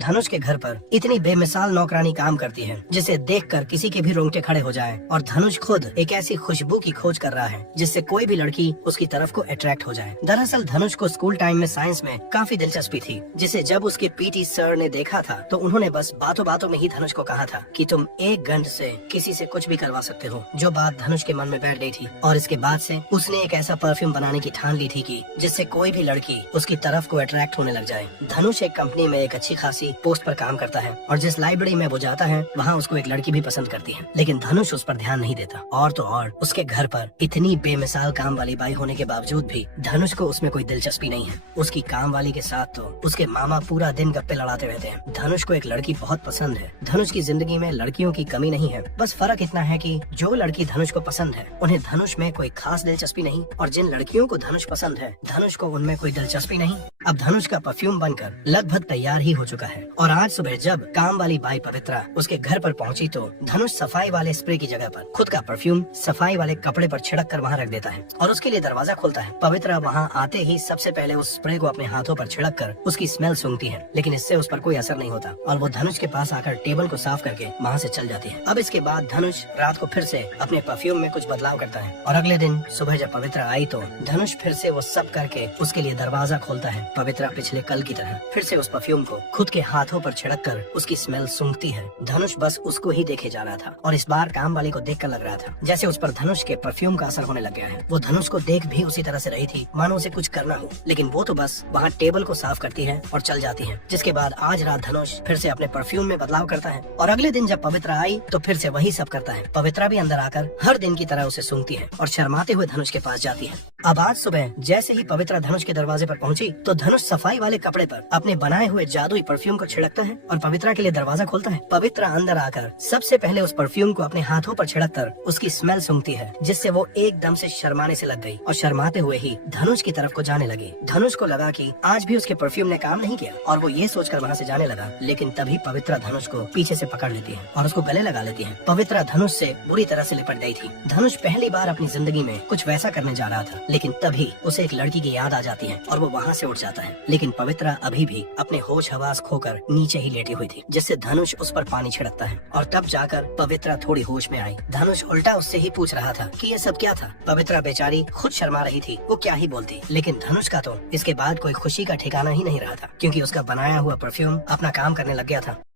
धनुष के घर पर इतनी बेमिसाल नौकरानी काम करती है जिसे देखकर किसी के भी रोंगटे खड़े हो जाएं। और धनुष खुद एक ऐसी खुशबू की खोज कर रहा है जिससे कोई भी लड़की उसकी तरफ को अट्रैक्ट हो जाए। दरअसल धनुष को स्कूल टाइम में साइंस में काफी दिलचस्पी थी, जिसे जब उसके पीटी सर ने देखा था तो उन्होंने बस बातों बातों में ही धनुष को कहा था कि तुम 1 घंटे से किसी से कुछ भी करवा सकते हो। जो बात धनुष के मन में बैठ गई थी और इसके बाद से उसने एक ऐसा परफ्यूम बनाने की ठान ली थी कि जिससे कोई भी लड़की उसकी तरफ को अट्रैक्ट होने लग जाए। धनुष एक कंपनी में एक अच्छी खासी पोस्ट पर काम करता है और जिस लाइब्रेरी में वो जाता है वहाँ उसको एक लड़की भी पसंद करती है, लेकिन धनुष उस पर ध्यान नहीं देता। और तो और उसके घर पर इतनी बेमिसाल काम वाली बाई होने के बावजूद भी धनुष को उसमें कोई दिलचस्पी नहीं है। उसकी काम वाली के साथ तो उसके मामा पूरा दिन गप्पे लड़ाते रहते हैं। धनुष को एक लड़की बहुत पसंद है। धनुष की जिंदगी में लड़कियों की कमी नहीं है, बस फर्क इतना है कि जो लड़की धनुष को पसंद है उन्हें धनुष में कोई खास दिलचस्पी नहीं, और जिन लड़कियों को धनुष पसंद है धनुष को उनमें कोई दिलचस्पी नहीं। अब धनुष का परफ्यूम बनकर लगभग तैयार ही हो चुका है और आज सुबह जब काम वाली बाई पवित्रा उसके घर पर पहुंची तो धनुष सफाई वाले स्प्रे की जगह पर खुद का परफ्यूम सफाई वाले कपड़े पर छिड़क कर वहाँ रख देता है और उसके लिए दरवाजा खोलता है। पवित्रा वहाँ आते ही सबसे पहले उस स्प्रे को अपने हाथों पर छिड़क कर उसकी स्मेल सूंघती है, लेकिन इससे उस पर कोई असर नहीं होता और वो धनुष के पास आकर टेबल को साफ करके वहाँ से चल जाती है। अब इसके बाद धनुष रात को फिर से अपने परफ्यूम में कुछ बदलाव करता है और अगले दिन सुबह जब पवित्रा आई तो धनुष फिर से वो सब करके उसके लिए दरवाजा खोलता है। पवित्रा पिछले कल की तरह फिर से उस परफ्यूम को खुद के हाथों पर छिड़क कर उसकी स्मेल सूंघती है। धनुष बस उसको ही देखे जा रहा था और इस बार काम वाली को देखकर लग रहा था जैसे उस पर धनुष के परफ्यूम का असर होने लग गया है। वो धनुष को देख भी उसी तरह से रही थी मानो उसे कुछ करना हो, लेकिन वो तो बस वहाँ टेबल को साफ करती है और चल जाती है। जिसके बाद आज रात धनुष फिर से अपने परफ्यूम में बदलाव करता है और अगले दिन जब पवित्रा आई तो फिर से वही सब करता है। पवित्रा भी अंदर आकर हर दिन की तरह उसे सूंघती है और शर्माते हुए धनुष के पास जाती है। अब आज सुबह जैसे ही पवित्रा धनुष के दरवाजे पर पहुंची तो धनुष सफाई वाले कपड़े पर अपने बनाए हुए जादुई परफ्यूम को छिड़कता है और पवित्रा के लिए दरवाजा खोलता है। पवित्रा अंदर आकर सबसे पहले उस परफ्यूम को अपने हाथों पर छिड़क कर उसकी स्मेल सूंघती है, जिससे वो एकदम से शर्माने से लग गई और शर्माते हुए ही धनुष की तरफ को जाने लगी। धनुष को लगा कि आज भी उसके परफ्यूम ने काम नहीं किया और वो ये सोचकर वहाँ से जाने लगा, लेकिन तभी पवित्रा धनुष को पीछे से पकड़ लेती है और उसको गले लगा लेती है। पवित्रा धनुष से बुरी तरह से लिपट गई थी। धनुष पहली बार अपनी जिंदगी में कुछ वैसा करने जा रहा था, लेकिन तभी उसे एक लड़की की याद आ जाती है और वो वहाँ से उठ जाता है। लेकिन पवित्रा अभी भी अपने होश हवास खोकर नीचे ही लेटी हुई थी, जिससे धनुष उस पर पानी छिड़कता है और तब जाकर पवित्रा थोड़ी होश में आई। धनुष उल्टा उससे ही पूछ रहा था कि ये सब क्या था। पवित्रा बेचारी खुद शर्मा रही थी, वो क्या ही बोलती, लेकिन धनुष का तो इसके बाद कोई खुशी का ठिकाना ही नहीं रहा था, क्योंकि उसका बनाया हुआ परफ्यूम अपना काम करने लग गया था।